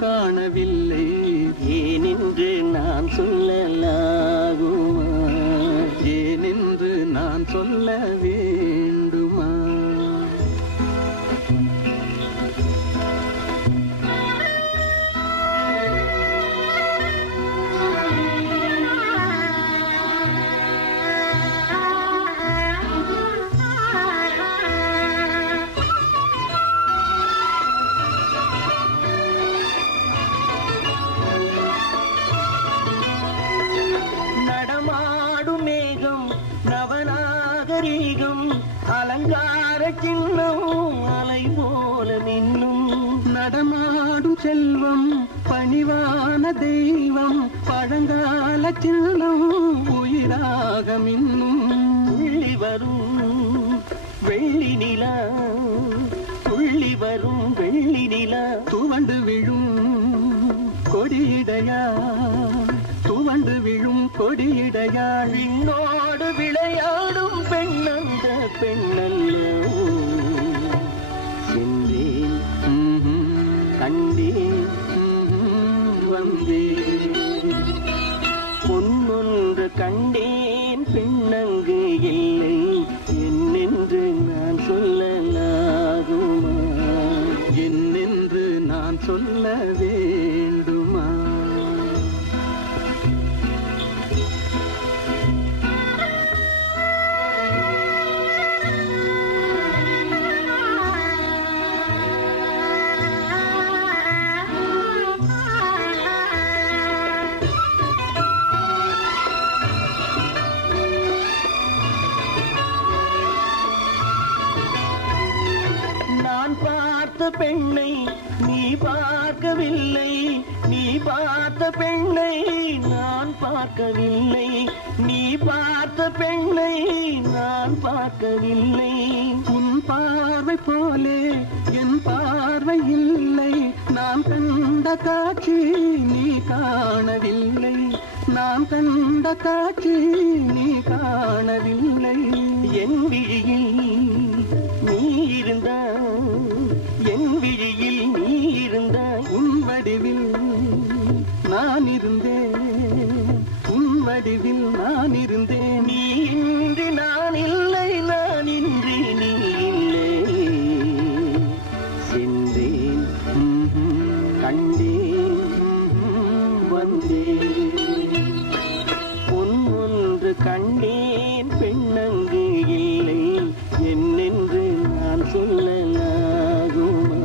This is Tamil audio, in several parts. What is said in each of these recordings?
காணவில்லை. ஏனென்று நான் சொல்லலாகுமா? ஏனென்று நான் சொல்ல வேண்டுமா? நவநாகரீகம் அலங்கார சின்னம் அலை போல நின்னும் நடமாடும் செல்வம் பணிவான தெய்வம் பழங்கால சின்னம் உயிராக மின்னும் துள்ளி வரும் வெள்ளி நிலா துள்ளி வரும் வெள்ளி நிலா துவண்டு விழும் கொடியிடையா துவண்டு விழும் கொடியிடையா விண்ணோடு விளையாடும் பெண்ணந்த பெண்ணல்ல சென்றேன் கண்டேன் வந்தேன் பொன்னொன்று கண்டேன் பெண்ணங்கு இல்லை என்னென்று நான் சொல்லலாகுமா? என்னென்று நான் சொல்ல வேண்டுமா? நான் பார்த்த பெண்ணை நீ பார்க்கவில்லை, நீ பார்த்த பெண்ணை நான் பார்க்கவில்லை, நீ பார்த்த பெண்ணை நான் பார்க்கவில்லை. உன் பார்வை போலே என் பார்வை இல்லை, நான் கண்ட காட்சி நீ காணவில்லை, நான் கண்ட காட்சி நீ காணவில்லை. என் விழியில் நீ இருந்தாய், என் விழியில் நீ இருந்தாய், உன் வடிவில் நான் இருந்தேன், உன் வடிவில் நான் இருந்தேன். நீ இன்றி நான் இல்லை, நான் இன்றி நீ இல்லை. சென்றேன் கண்டேன் வந்தேன் பொன்னொன்று கண்டேன் பெண்ணங்கு இல்லை என்னென்று நான் சொல்லலாகுமா?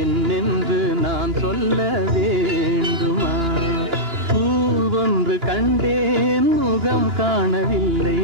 என்னென்று நான் சொல்ல வேண்டுமா? பூவொன்று கண்டேன் முகம் காணவில்லை,